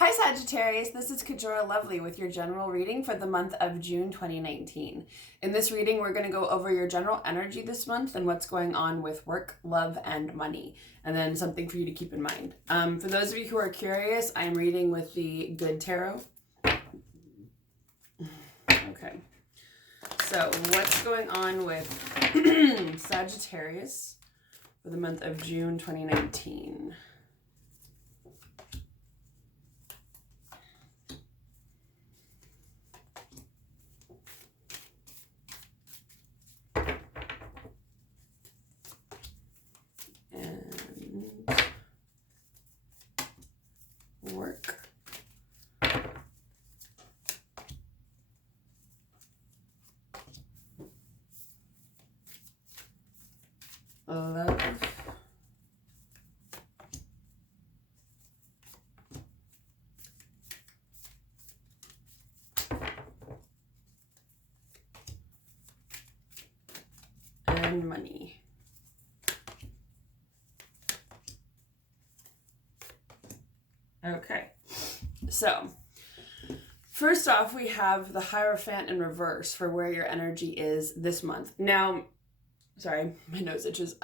Hi Sagittarius, this is Kajora Lovely with your general reading for the month of June 2019. In this reading, we're going to go over your general energy this month and what's going on with work, love, and money, and then something for you to keep in mind. For those of you who are curious, I am reading with the Good Tarot. Okay, so what's going on with Sagittarius for the month of June 2019? Work, love, and money. Okay, so first off, we have the Hierophant in reverse for where your energy is this month. Now, sorry, my nose itches.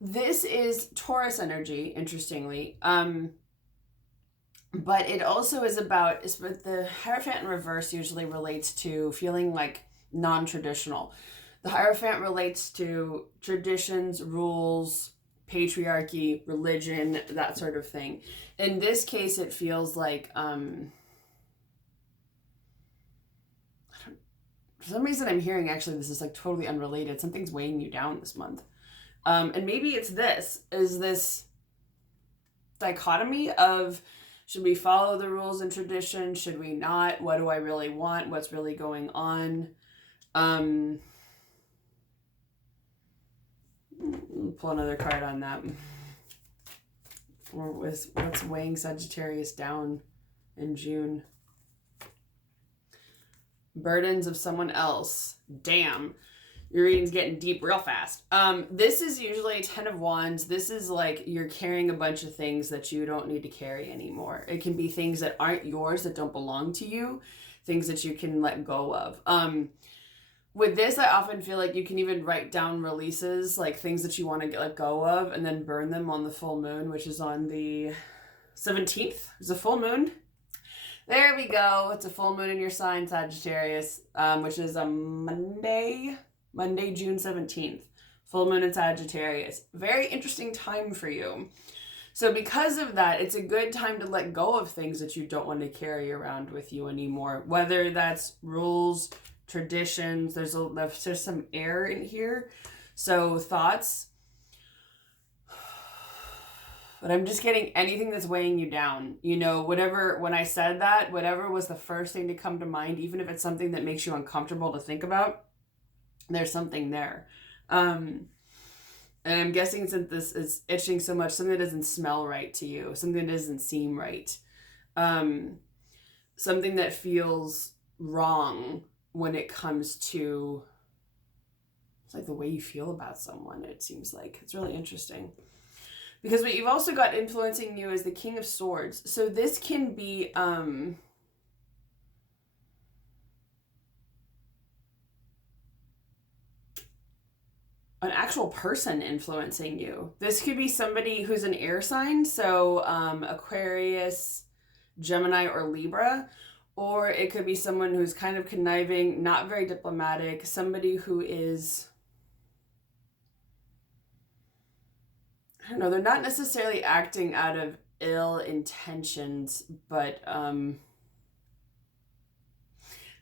This is Taurus energy, interestingly. But it also is about, the Hierophant in reverse usually relates to feeling like non-traditional. The Hierophant relates to traditions, rules, patriarchy, religion, that sort of thing. In this case, it feels like, for some reason I'm hearing actually this is like totally unrelated. Something's weighing you down this month. And maybe it's this dichotomy of, should we follow the rules and tradition? Should we not? What do I really want? What's really going on? Pull another card on that. Or what's weighing Sagittarius down in June? Burdens of someone else. Damn. Your reading's getting deep real fast. This is usually 10 of Wands. This is like you're carrying a bunch of things that you don't need to carry anymore. It can be things that aren't yours, that don't belong to you, things that you can let go of. With this, I often feel like you can even write down releases, like things that you want to let go of, and then burn them on the full moon, which is on the 17th. It's a full moon. There we go. It's a full moon in your sign, Sagittarius, which is a Monday, June 17th. Full moon in Sagittarius. Very interesting time for you. So because of that, it's a good time to let go of things that you don't want to carry around with you anymore. Whether that's rules, traditions, there's some air in here. So thoughts. But I'm just getting anything that's weighing you down. You know, whatever, when I said that, whatever was the first thing to come to mind, even if it's something that makes you uncomfortable to think about, there's something there. And I'm guessing since this is itching so much, something that doesn't smell right to you, something that doesn't seem right, something that feels wrong when it comes to, it's like the way you feel about someone, it seems like. It's really interesting. Because what you've also got influencing you is the King of Swords. So this can be an actual person influencing you. This could be somebody who's an air sign, so Aquarius, Gemini, or Libra. Or it could be someone who's kind of conniving, not very diplomatic, somebody who is, I don't know, they're not necessarily acting out of ill intentions, but for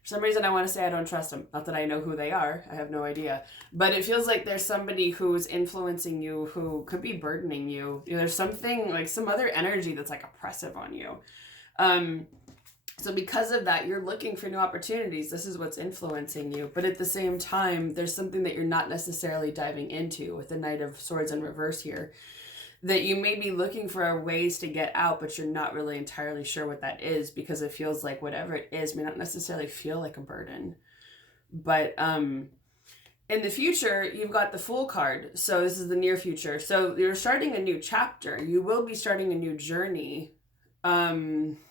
some reason I want to say I don't trust them. Not that I know who they are. I have no idea. But it feels like there's somebody who's influencing you who could be burdening you. There's something, like some other energy that's like oppressive on you. So because of that, you're looking for new opportunities. This is what's influencing you. But at the same time, there's something that you're not necessarily diving into with the Knight of Swords in reverse here, that you may be looking for ways to get out, but you're not really entirely sure what that is, because it feels like whatever it is may not necessarily feel like a burden. But in the future, you've got the Fool card. So this is the near future. So you're starting a new chapter. You will be starting a new journey beyond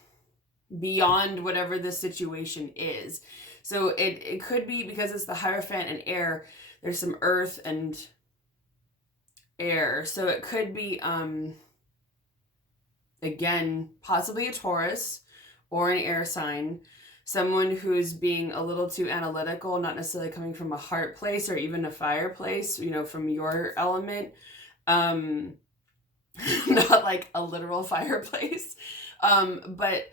whatever the situation is. So it could be, because it's the Hierophant and air, there's some earth and air. So it could be, again, possibly a Taurus or an air sign. Someone who's being a little too analytical, not necessarily coming from a heart place or even a fire place, you know, from your element. Not like a literal fireplace. But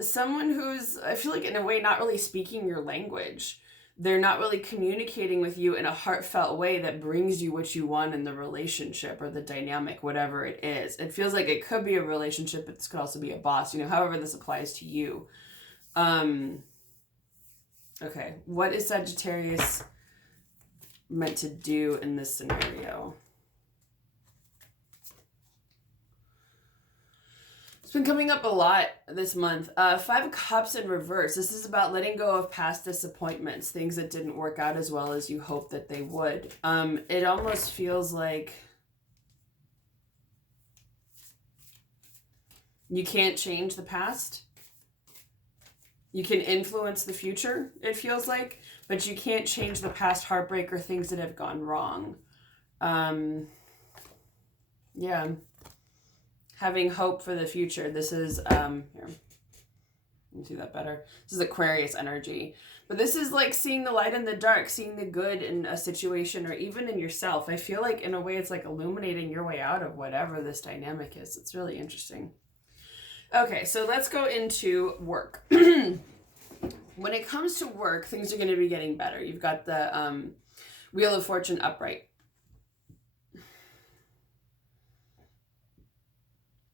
someone who's, I feel like in a way, not really speaking your language. They're not really communicating with you in a heartfelt way that brings you what you want in the relationship or the dynamic, whatever it is. It feels like it could be a relationship, but this could also be a boss, you know, however this applies to you. Okay, what is Sagittarius meant to do in this scenario? It's been coming up a lot this month. 5 of Cups in reverse. This is about letting go of past disappointments, things that didn't work out as well as you hoped that they would. It almost feels like you can't change the past. You can influence the future, it feels like, but you can't change the past heartbreak or things that have gone wrong. Yeah. Having hope for the future. This is, here, you see that better? This is Aquarius energy. But this is like seeing the light in the dark, seeing the good in a situation or even in yourself. I feel like in a way it's like illuminating your way out of whatever this dynamic is. It's really interesting. Okay, so let's go into work. When it comes to work, things are going to be getting better. You've got the Wheel of Fortune upright.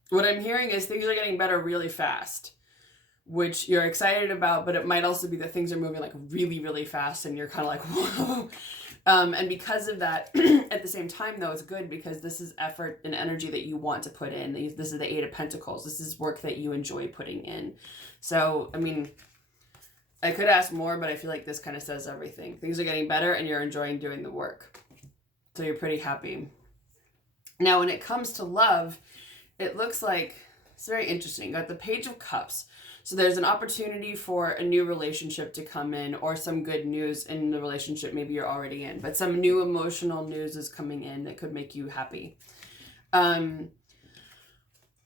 What I'm hearing is things are getting better really fast, which you're excited about, but it might also be that things are moving like really, really fast and you're kind of like, whoa. And because of that, at the same time, though, it's good because this is effort and energy that you want to put in. This is the 8 of Pentacles. This is work that you enjoy putting in. So, I mean, I could ask more, but I feel like this kind of says everything. Things are getting better and you're enjoying doing the work. So you're pretty happy. Now, when it comes to love, it looks like it's very interesting. You got the Page of Cups. So there's an opportunity for a new relationship to come in or some good news in the relationship maybe you're already in. But some new emotional news is coming in that could make you happy.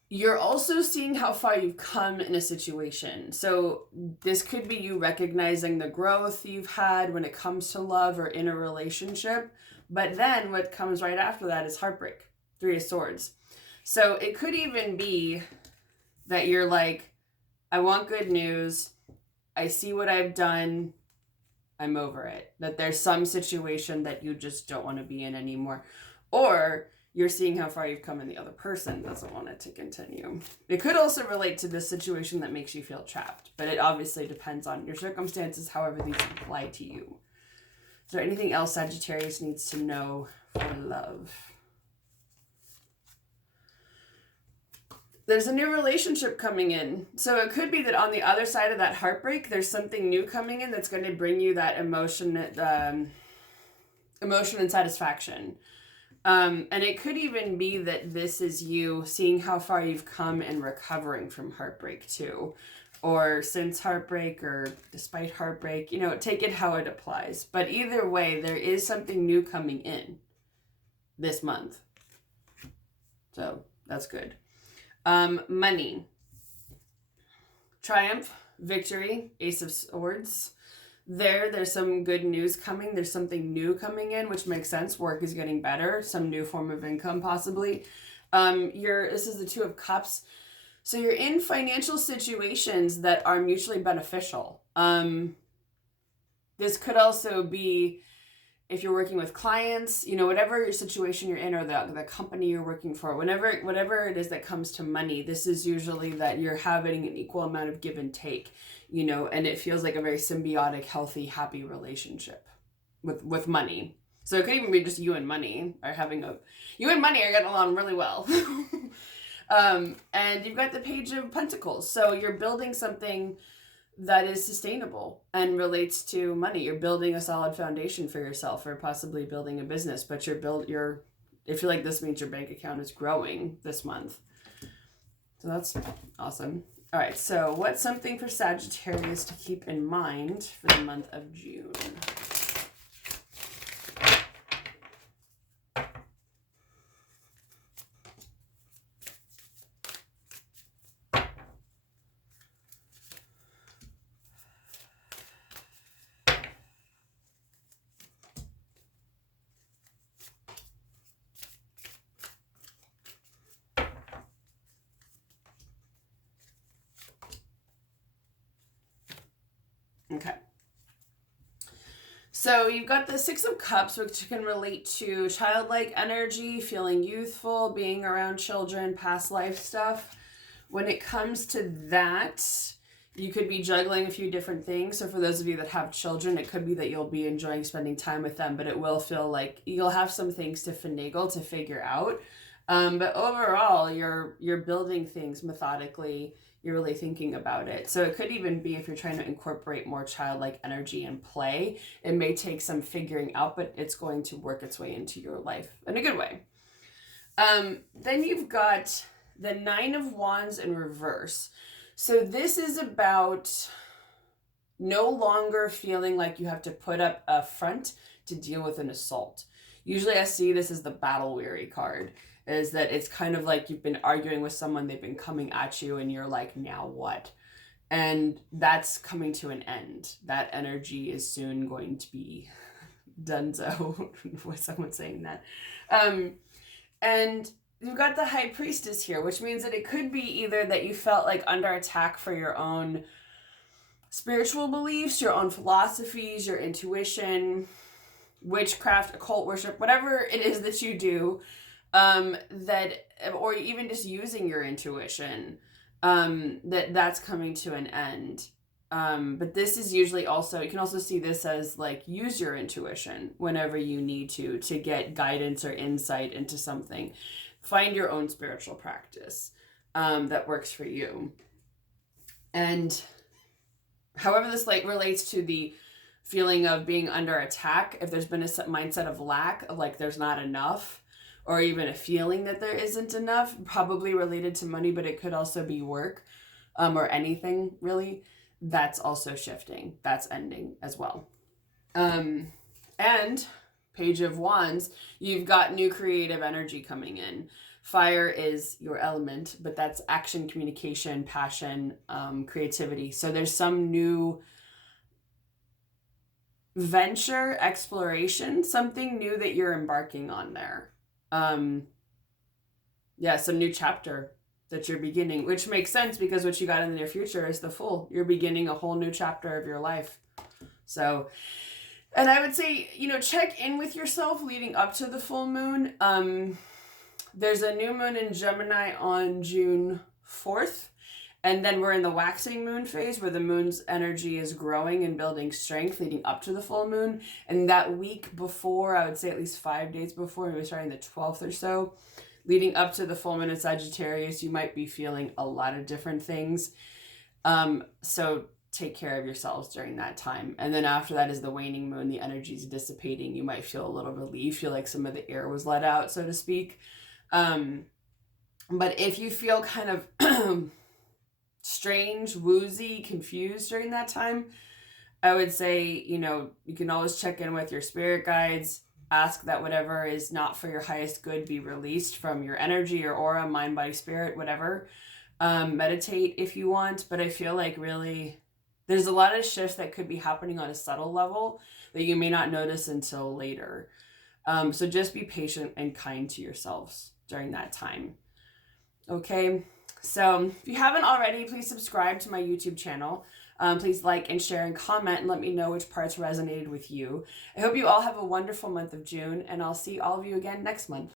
You're also seeing how far you've come in a situation. So this could be you recognizing the growth you've had when it comes to love or in a relationship. But then what comes right after that is heartbreak. 3 of Swords. So it could even be that you're like, I want good news. I see what I've done. I'm over it. That there's some situation that you just don't want to be in anymore. Or you're seeing how far you've come and the other person doesn't want it to continue. It could also relate to this situation that makes you feel trapped. But it obviously depends on your circumstances, however these apply to you. Is there anything else Sagittarius needs to know for love? There's a new relationship coming in. So it could be that on the other side of that heartbreak, there's something new coming in that's going to bring you that emotion and satisfaction. And it could even be that this is you seeing how far you've come and recovering from heartbreak too. Or since heartbreak or despite heartbreak, you know, take it how it applies. But either way, there is something new coming in this month. So that's good. Money, triumph, victory, Ace of Swords. There's some good news coming. There's something new coming in, which makes sense. Work is getting better. Some new form of income, possibly. This is the 2 of Cups. So you're in financial situations that are mutually beneficial. This could also be if you're working with clients, you know, whatever situation you're in or the company you're working for, whatever it is that comes to money, this is usually that you're having an equal amount of give and take, you know, and it feels like a very symbiotic, healthy, happy relationship with money. So it could even be just you and money are getting along really well. And you've got the Page of Pentacles. So you're building something that is sustainable and relates to money. You're building a solid foundation for yourself or possibly building a business, but I feel like this means your bank account is growing this month. So that's awesome. All right, so what's something for Sagittarius to keep in mind for the month of June? Okay. So you've got the Six of Cups, which can relate to childlike energy, feeling youthful, being around children, past life stuff. When it comes to that, you could be juggling a few different things. So for those of you that have children, it could be that you'll be enjoying spending time with them, but it will feel like you'll have some things to finagle, to figure out. But overall, you're building things methodically. You're really thinking about it. So it could even be if you're trying to incorporate more childlike energy and play, it may take some figuring out, but it's going to work its way into your life in a good way. Then you've got the Nine of Wands in reverse. So this is about no longer feeling like you have to put up a front to deal with an assault. Usually I see this as the battle weary card, is that it's kind of like you've been arguing with someone, they've been coming at you, and you're like, now what? And that's coming to an end. That energy is soon going to be donezo, with someone saying that. And you've got the High Priestess here, which means that it could be either that you felt like under attack for your own spiritual beliefs, your own philosophies, your intuition, witchcraft, occult worship, whatever it is that you do, or even just using your intuition, that's coming to an end. But this is usually also, you can also see this as like, use your intuition whenever you need to get guidance or insight into something. Find your own spiritual practice that works for you. And however this like relates to the feeling of being under attack, if there's been a mindset of lack, of like there's not enough, or even a feeling that there isn't enough, probably related to money, but it could also be work, or anything really, that's also shifting. That's ending as well. And Page of Wands, you've got new creative energy coming in. Fire is your element, but that's action, communication, passion, creativity. So there's some new venture, exploration, something new that you're embarking on there. Some new chapter that you're beginning, which makes sense because what you got in the near future is the Fool. You're beginning a whole new chapter of your life. So, and I would say, check in with yourself leading up to the full moon. There's a new moon in Gemini on June 4th. And then we're in the waxing moon phase where the moon's energy is growing and building strength leading up to the full moon. And that week before, I would say at least 5 days before, maybe starting the 12th or so, leading up to the full moon in Sagittarius, you might be feeling a lot of different things. So take care of yourselves during that time. And then after that is the waning moon, the energy is dissipating. You might feel a little relief, feel like some of the air was let out, so to speak. But if you feel kind of strange, woozy, confused during that time, I would say, you can always check in with your spirit guides, ask that whatever is not for your highest good be released from your energy, your aura, mind, body, spirit, whatever. Meditate if you want, but I feel like really there's a lot of shifts that could be happening on a subtle level that you may not notice until later. So just be patient and kind to yourselves during that time. Okay. So if you haven't already, please subscribe to my YouTube channel. Please like and share and comment and let me know which parts resonated with you. I hope you all have a wonderful month of June, and I'll see all of you again next month.